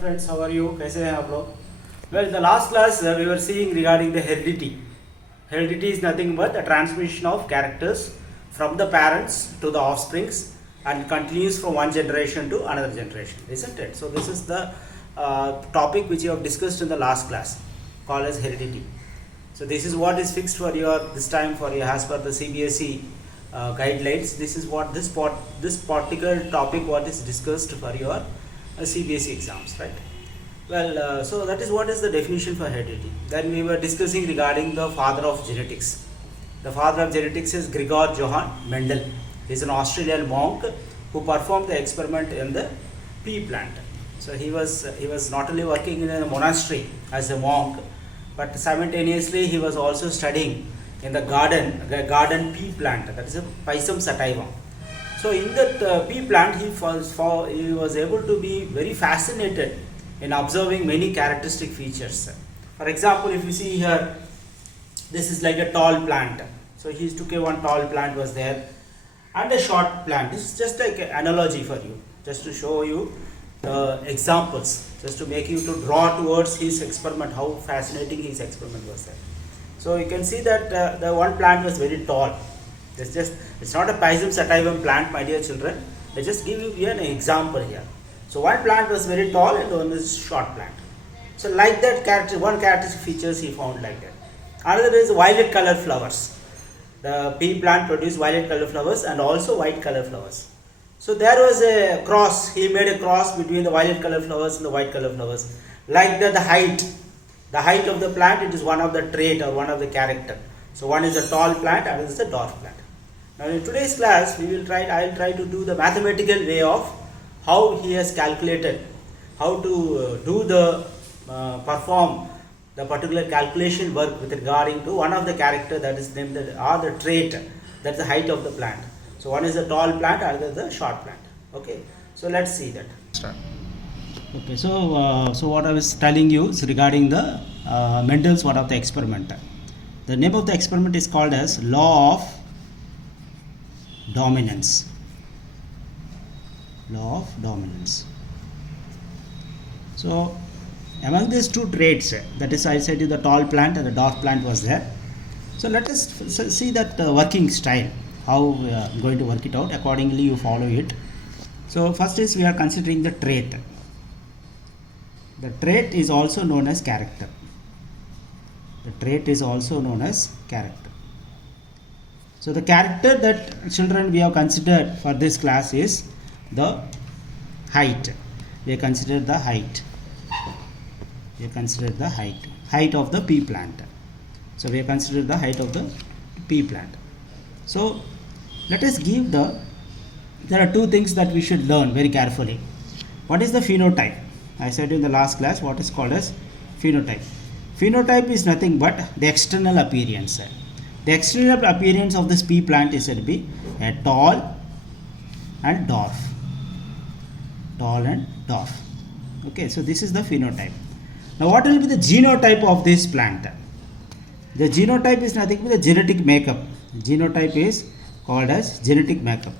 Friends, how are you? कैसे हैं आप लोग? Well, in the last class we were seeing regarding the heredity. Heredity is nothing but the transmission of characters from the parents to the offsprings and continues from one generation to another generation, isn't it? So this is the topic which you have discussed in the last class, called as heredity. So this is what is fixed for your this time for your as per the CBSE guidelines. This is what this particular topic what is discussed for your CBSE exams, right? Well, so that is what is the definition for heredity. Then we were discussing regarding the father of genetics. The father of genetics is Gregor Johann Mendel. He is an Australian monk who performed the experiment in the pea plant. So he was not only working in a monastery as a monk, but simultaneously he was also studying in the garden pea plant, that is a Pisum sativum. So in that pea plant he was able to be very fascinated in observing many characteristic features. For example, if you see here, this is like a tall plant. So he took one tall plant was there and a short plant. This is just like an analogy for you, just to show you the examples, just to make you to draw towards his experiment, how fascinating his experiment was there. So you can see that the one plant was very tall. It's not a Pisum sativum plant, my dear children. I just give you an example here. So one plant was very tall and one is short plant. So like that one characteristic features he found like that. Another is violet color flowers. The pea plant produced violet color flowers and also white color flowers. So there was a cross. He made a cross between the violet color flowers and the white color flowers. Like that, the height of the plant, it is one of the trait or one of the character. So one is a tall plant, and another is a dwarf plant. Now in today's class, I will try to do the mathematical way of how he has calculated, how to perform the particular calculation work with regarding to one of the character that is named or the trait, that's the height of the plant. So one is a tall plant, another is the short plant. Okay, so let's see that. Start. Okay, so what I was telling you is regarding the Mendel's one of the experiment. The name of the experiment is called as law of dominance. Law of dominance. So among these two traits, that is I said you the tall plant and the dwarf plant was there. So let us see that working style, how we are going to work it out. Accordingly you follow it. So first is we are considering the trait. The trait is also known as character. The trait is also known as character. So the character that children we have considered for this class is the height. We have considered the height. We have considered the height of the pea plant. So we have considered the height of the pea plant. So let us give there are two things that we should learn very carefully. What is the phenotype? I said in the last class what is called as phenotype. Phenotype is nothing but the external appearance. The external appearance of this pea plant is said to be a tall and dwarf. Tall and dwarf. Okay, so this is the phenotype. Now what will be the genotype of this plant? The genotype is nothing but the genetic makeup. Genotype is called as genetic makeup.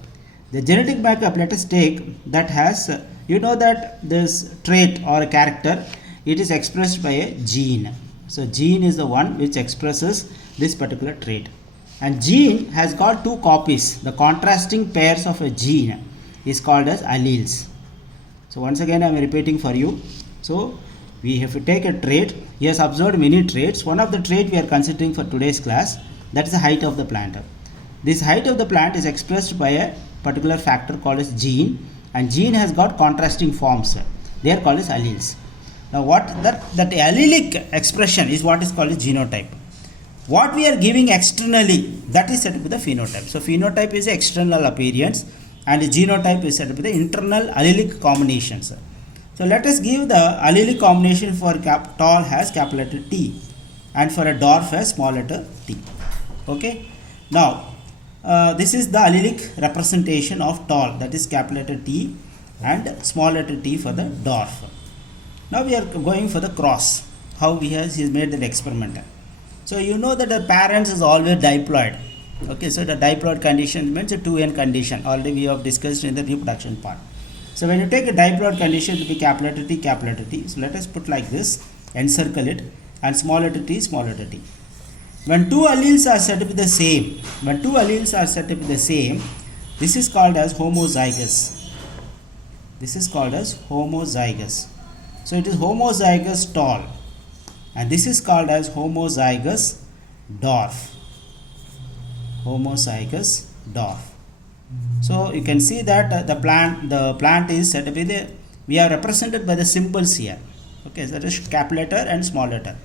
The genetic makeup, let us take, that has, you know that this trait or a character, it is expressed by a gene. So gene is the one which expresses this particular trait. And gene has got two copies. The contrasting pairs of a gene is called as alleles. So once again I am repeating for you. So we have to take a trait. He has observed many traits. One of the trait we are considering for today's class, that is the height of the plant. This height of the plant is expressed by a particular factor called as gene, and gene has got contrasting forms. They are called as alleles. Now what that allelic expression is what is called as genotype. What we are giving externally, that is said to be the phenotype. So phenotype is external appearance and the genotype is said to be the internal allelic combinations. So let us give the allelic combination for tall has capital letter T and for a dwarf has small letter t. Okay. Now this is the allelic representation of tall, that is capital letter T and small letter t for the dwarf. Now we are going for the cross, how he has made the experiment. So you know that the parents is always diploid. Okay, so the diploid condition means a 2n condition. Already we have discussed in the reproduction part. So when you take a diploid condition, it will be capital letter T, capital letter T. So let us put like this, encircle it, and small letter t, small letter t. When two alleles are said to be the same, this is called as homozygous. This is called as homozygous. So it is homozygous tall, and this is called as homozygous dwarf. Homozygous dwarf. So you can see that the plant is said to be we are represented by the symbols here. Okay, so that is capital letter and small letter.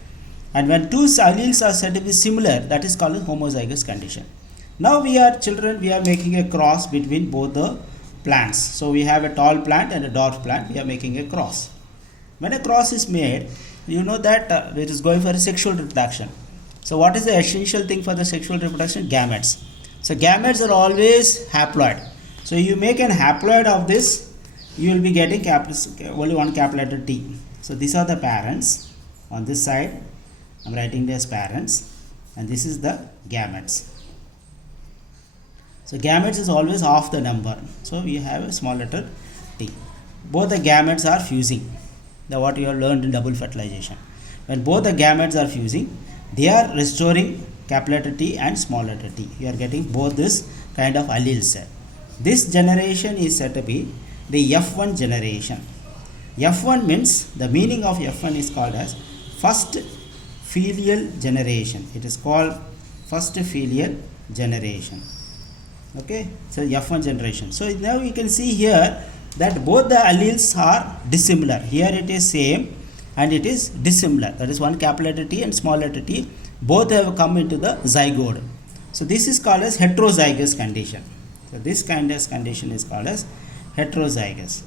And when two alleles are said to be similar, that is called a homozygous condition. Now we are making a cross between both the plants. So we have a tall plant and a dwarf plant. We are making a cross. When a cross is made, you know that it is going for a sexual reproduction. So what is the essential thing for the sexual reproduction? Gametes. So gametes are always haploid. So you make an haploid of this, you will be getting only one capital letter T. So these are the parents. On this side, I am writing this parents, and this is the gametes. So gametes is always half the number. So we have a small letter T. Both the gametes are fusing. What you have learned in double fertilization. When both the gametes are fusing, they are restoring capital letter T and small letter t. You are getting both this kind of alleles. This generation is said to be the F1 generation. F1 means, the meaning of F1 is called as first filial generation. It is called first filial generation. Okay, so F1 generation. So now you can see here that both the alleles are dissimilar. Here it is same and it is dissimilar. That is one capital letter T and small letter t. Both have come into the zygote. So this is called as heterozygous condition. So this kind of condition is called as heterozygous.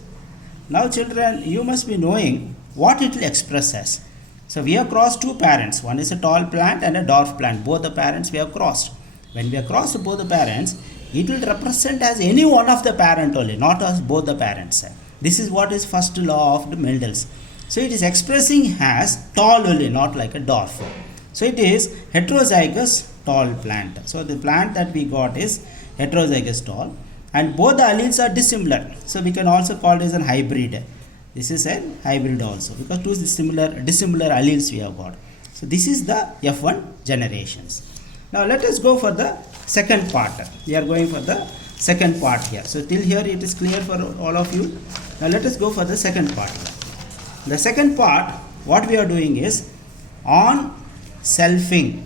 Now children, you must be knowing what it will express as. So we have crossed two parents. One is a tall plant and a dwarf plant. Both the parents we have crossed. When we have crossed both the parents, it will represent as any one of the parent only, not as both the parents. This is what is first law of the Mendel's. So it is expressing as tall only, not like a dwarf. So it is heterozygous tall plant. So the plant that we got is heterozygous tall, and both the alleles are dissimilar. So we can also call it as a hybrid. This is a hybrid also, because two dissimilar alleles we have got. So this is the F1 generations. Now let us go for the second part. We are going for the second part here. So till here it is clear for all of you. Now let us go for the second part. The second part, what we are doing is on selfing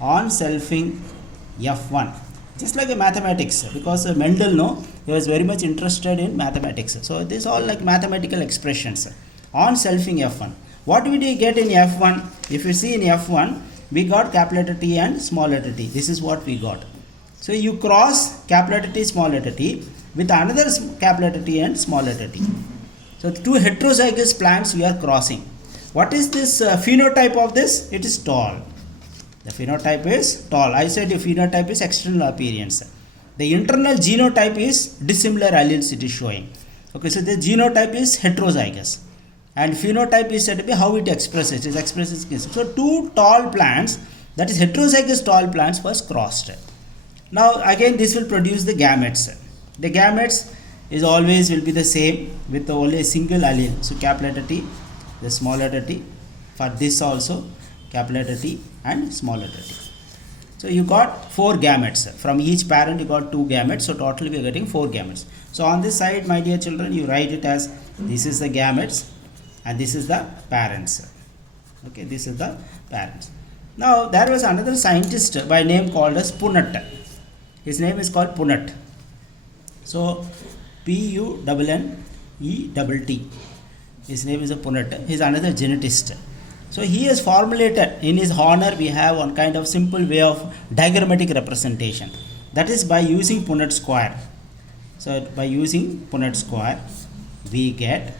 F1, just like a mathematics, because Mendel he was very much interested in mathematics. So this all like mathematical expressions. On selfing F1, what did we get in F1? If you see in F1, we got capital letter T and small letter t. This is what we got. So you cross capital letter T, small letter t with another capital letter T and small letter t. So two heterozygous plants we are crossing. What is this phenotype of this? It is tall. The phenotype is tall. I said the phenotype is external appearance. The internal genotype is dissimilar alleles it is showing. Okay, so the genotype is heterozygous. And phenotype is said to be how it expresses. It expresses. So two tall plants, that is heterozygous tall plants, was crossed. Now again this will produce the gametes. The gametes is always will be the same with only a single allele. So capital letter T, the small letter t. For this also capital letter T and small letter t. So you got 4 gametes. From each parent you got 2 gametes. So totally we are getting 4 gametes. So on this side, my dear children, you write it as this is the gametes and this is the parents. Okay, this is the parents. Now there was another scientist by name called as Punnett. His name is called Punnett. So Punnett. His name is a Punnett. He is another genetist. So he has formulated, in his honor we have one kind of simple way of diagrammatic representation. That is by using Punnett square. So by using Punnett square we get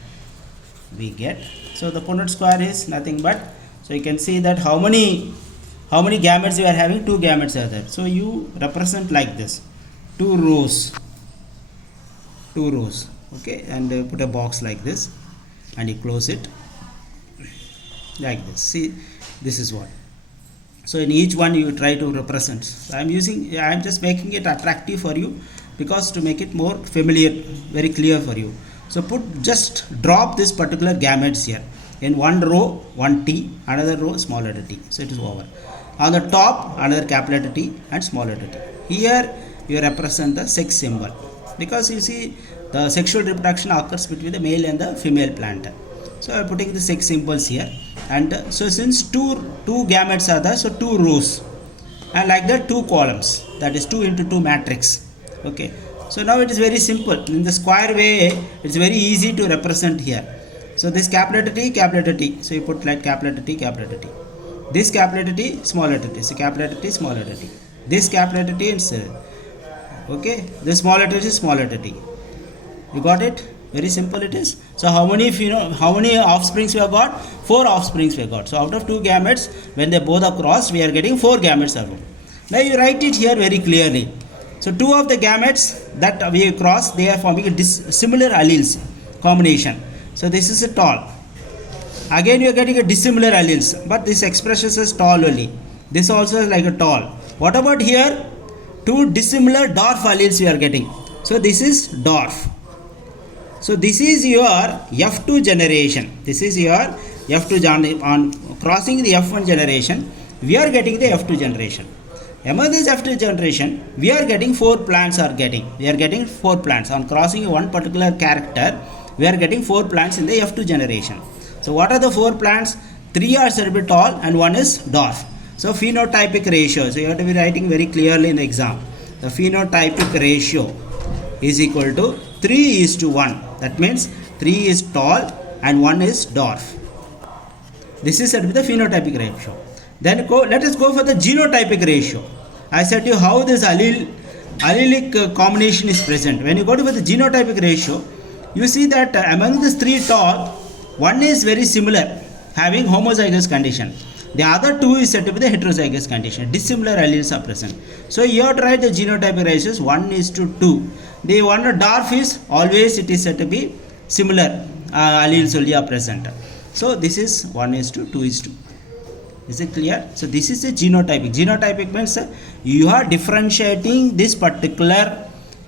so the Punnett square is nothing but, so you can see that how many gametes you are having. 2 gametes are there. So you represent like this, 2 rows, okay, and put a box like this and you close it like this. See, this is what. So in each one you try to represent. So I am just making it attractive for you. because to make it more familiar, very clear for you. So just drop this particular gametes here. In one row, one T, another row, small letter t. So it is over. On the top, another capital letter T and small letter t. Here you represent the sex symbol, because you see the sexual reproduction occurs between the male and the female plant. So I am putting the sex symbols here, and so since two gametes are there, so 2 rows, and like that 2 columns, that is 2 into 2 matrix. Okay, so now it is very simple. In the square way, it's very easy to represent here. So this capital letter T, so you put like capital letter T. This capital letter T, small letter t, so capital letter T, small letter t. This capital letter T is okay, this small letter is small letter t. You got it? Very simple it is. So how many offsprings we have got? 4 offsprings we have got. So out of 2 gametes, when they both are crossed, we are getting 4 gametes alone. Now you write it here very clearly. So 2 of the gametes that we have crossed, they are forming a similar alleles combination. So this is a tall. Again you are getting a dissimilar alleles, but this expression is tall only. This also is like a tall. What about here? 2 dissimilar dwarf alleles we are getting. So this is dwarf. So this is your F2 generation. This is your F2 generation. On crossing the F1 generation, we are getting the F2 generation. Among this F2 generation, we are getting 4 plants We are getting 4 plants. On crossing one particular character, we are getting 4 plants in the F2 generation. So what are the 4 plants? 3 are said to be tall and 1 is dwarf. So phenotypic ratio. So you have to be writing very clearly in the exam. The phenotypic ratio is equal to 3:1. That means 3 is tall and 1 is dwarf. This is said to be the phenotypic ratio. Then let us go for the genotypic ratio. I said to you how this allelic combination is present. When you go to the genotypic ratio, you see that among these 3 tall, 1 is very similar, having homozygous condition. The other 2 is said to be the heterozygous condition. Dissimilar alleles are present. So you have to write the genotypic ratio is 1:2. The one dwarf is always it is said to be similar alleles only are present. So this is 1:2:2. Is it clear? So this is a genotypic. Genotypic means you are differentiating this particular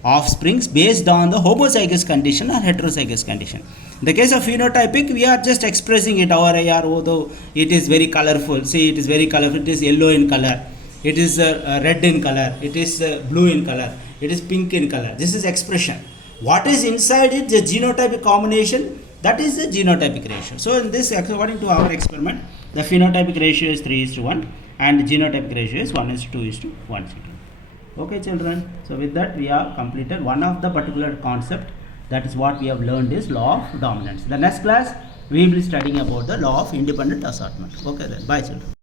offsprings based on the homozygous condition or heterozygous condition. In the case of phenotypic, we are just expressing it our AR, although it is very colorful. See, it is very colorful. It is yellow in color. It is red in color. It is blue in color. It is pink in color. This is expression. What is inside it, the genotypic combination, that is the genotypic ratio. So in this, according to our experiment, the phenotypic ratio is 3:1 and the genotypic ratio is 1:2:1. Okay children, so with that we have completed one of the particular concept, that is what we have learned is law of dominance. The next class we will be studying about the law of independent assortment. Okay then, bye children.